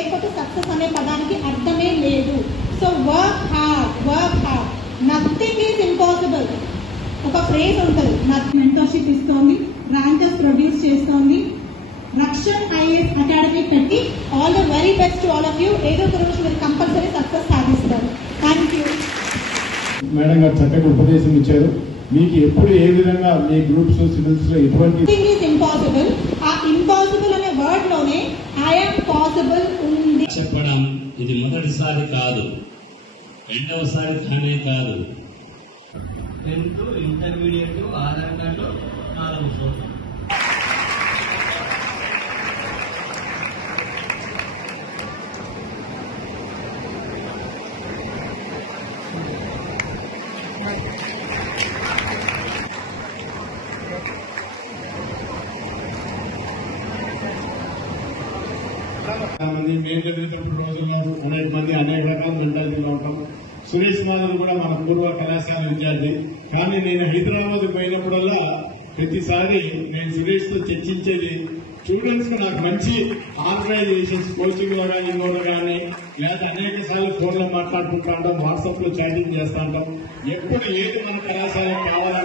లేకపోతే సక్సెస్ అనే పదానికి అర్థమే లేదు. So work hard, nothing is impossible. ఒక ఫ్రేజ్ ఉంటుంది, మెంటర్షిప్ ఇస్తోంది, ర్యాంకర్స్ ప్రొడ్యూస్ చేస్తోంది, రక్షణ్ ఐఏఎస్ అకాడమీ పెట్టి all the very best to all of you. ఏదో ఒక రోజు మీరు కంపల్సరీ సక్సెస్ సాధిస్తారు. Thank you. మేడం గారు చక్కటి ఉపదేశం ఇచ్చారు. మీకు ఎప్పుడు ఏ విధంగా మీ గ్రూప్స్ సివిల్స్ లో ఎటువంటి ఇంపాసిబుల్, ఆ ఇంపాసిబుల్ అనే వర్డ్ లోనే ఐఎమ్ పాసిబుల్ ఉంది చెప్పడం. ఇది మొదటిసారి కాదు, రెండవసారి కానే కాదు. 10th ఇంటర్మీడియట్ ఆధార్ కార్డు 4 సంవత్సరాలు. మంది మేము చదివేటప్పుడు రోజుల్లో అనేక మంది అనేక రకాల మెంటాలిటీలో ఉంటాం. సురేష్ మాధవ్ కూడా మన పూర్వ కళాశాల విద్యార్థి. కానీ నేను హైదరాబాద్ పోయినప్పుడల్లా ప్రతిసారి నేను సురేష్ తో చర్చించేది స్టూడెంట్స్ కు నాకు మంచి ఆర్గనైజేషన్స్ కోచింగ్ లో కానీ ఇంకోటి కానీ లేదా అనేక సార్లు ఫోన్ లో మాట్లాడుకుంటా ఉంటాం, వాట్సాప్ లో చాటింగ్ చేస్తా ఉంటాం. ఎప్పుడు ఏది మన కళాశాలకు కావాలన్నా